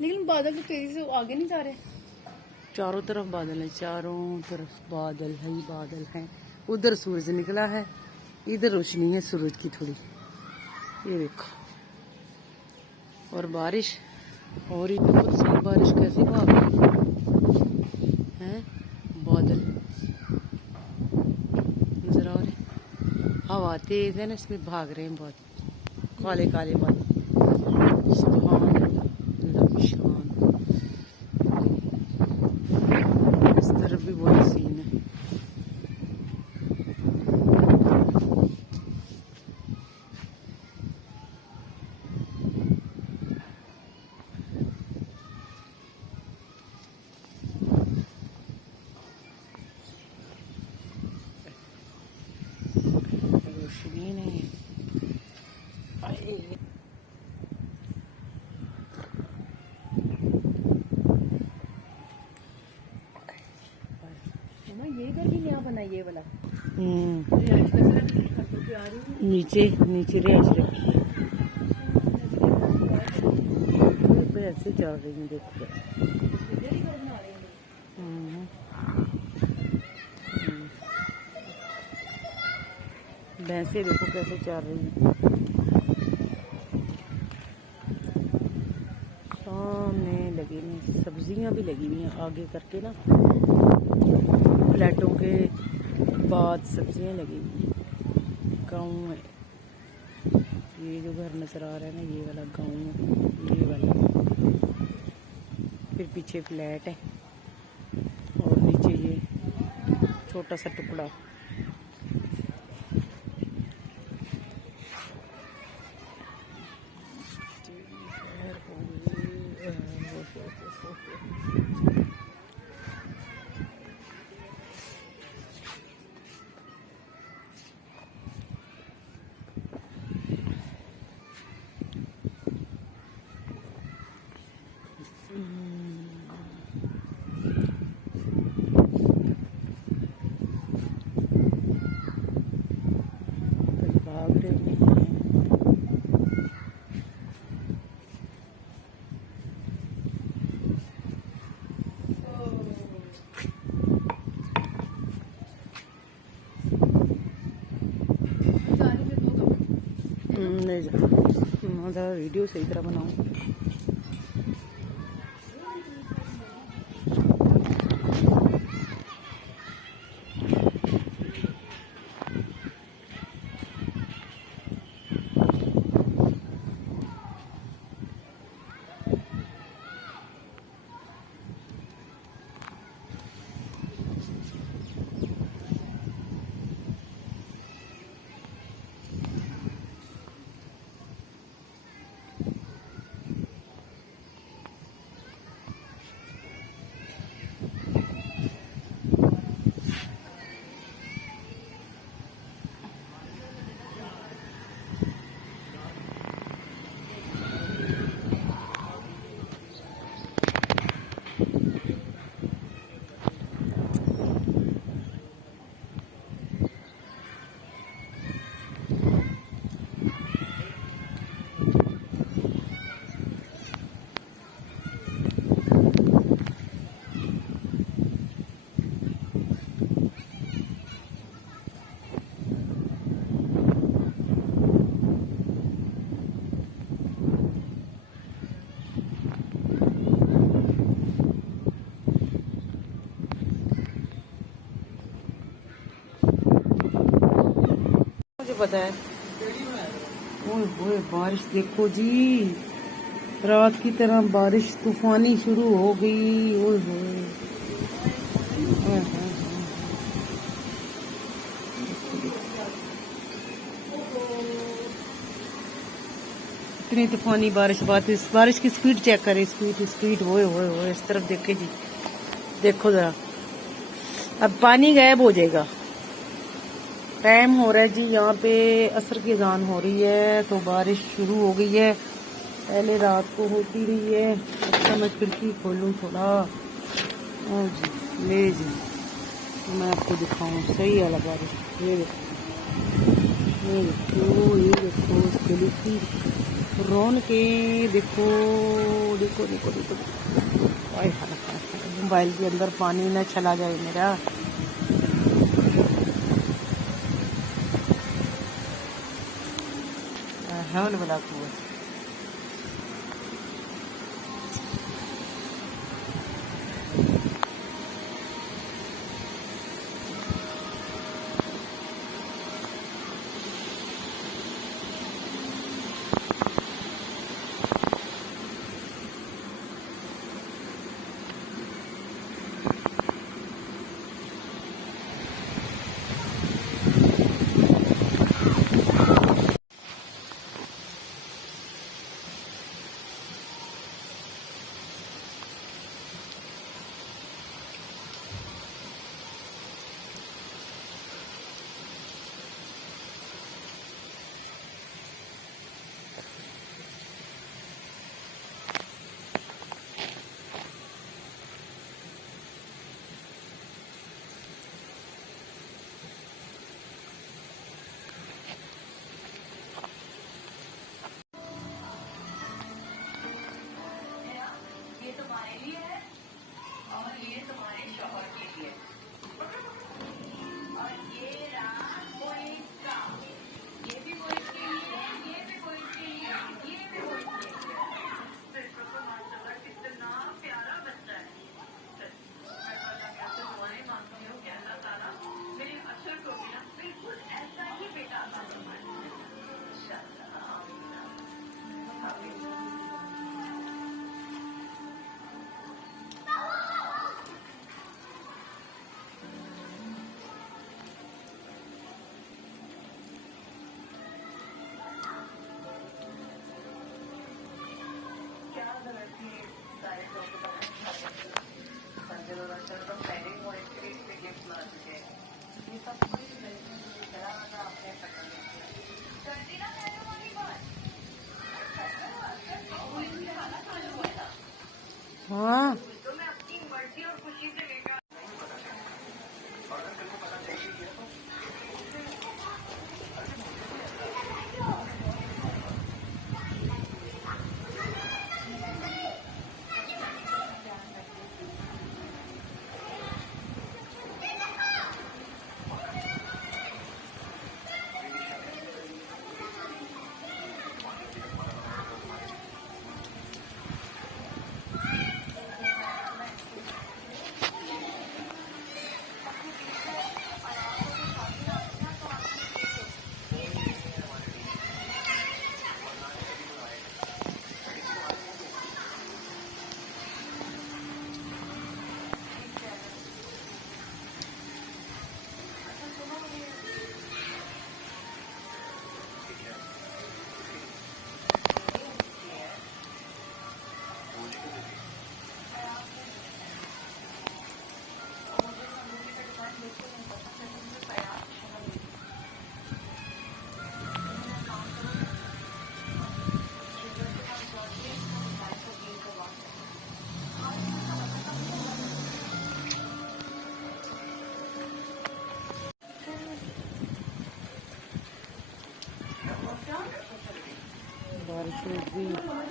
लेकिन बादल तो तेजी से आगे नहीं जा रहे। चारों तरफ बादल है, चारों तरफ बादल है ही बादल है। उधर सूरज निकला है, इधर रोशनी है सूरज की थोड़ी, ये देखो। और बारिश हो रही, बहुत सही बारिश कैसे भाग रही है। बादल नजर आ रहे, हवा तेज है ना, इसमें भाग रहे हैं बहुत काले काले बादल। सुभान अल्लाह, अल्लाह की शान। इस तरफ भी वही सीन है। रोशनी नहीं आई। ये घर भी नया बना, ये वाला नीचे नीचे रिहाइश रखी है। ऐसे चल रही है, देखो। भैंसे देखो कैसे चल रही हैं। सामने लगी हुई सब्जियां भी लगी हुई हैं आगे करके ना, फ्लैटों के बाद सब्जियां लगी हुई हैं। गाँव में ये जो घर नजर आ रहा है ना, ये वाला गाँव है, ये वाला। फिर पीछे फ्लैट है और नीचे ये छोटा सा टुकड़ा। भाग रहे हैं। नहीं जा, वीडियो सही तरह बनाऊं। पता है। ओए ओए बारिश देखो जी, रात की तरह बारिश तूफानी शुरू हो गई। ओए होए, इतनी तूफानी बारिश। बात इस बारिश की स्पीड चेक करें, स्पीड स्पीड। ओए ओए ओए, इस तरफ देखे जी, देखो जरा। अब पानी गायब हो जाएगा। टाइम हो रहा है जी, यहाँ पे असर की अजान हो रही है, तो बारिश शुरू हो गई है। पहले रात को होती रही है। अच्छा मैं खिड़की खोलूँ थोड़ा। ओ जी, ले जी, मैं आपको दिखाऊँ सही वाला बारिश। ये देखो, ये देखो, ये देखो गली की रोन के देखो देखो देखो देखो, हाय हाय हाय, मोबाइल के अंदर पानी ना चला जाए मेरा। हेवन ब्लॉक हुआ। ये तुम्हारे लिए है और ये तुम्हारे शौहर के लिए, और ये रहा कोई का, ये भी कोई के लिए, ये भी कोई के लिए, ये भी कोई के लिए। बिल्कुल तो माशाल्लाह कितना प्यारा बच्चा है। मैं कैसे दुआएं मांगती हूँ कि अल्लाह ताला मेरे अशर को भी ना बिल्कुल ऐसा ही बेटा अता फरमाए इंशाअल्लाह। आमीन। हाँ बारिश हुई।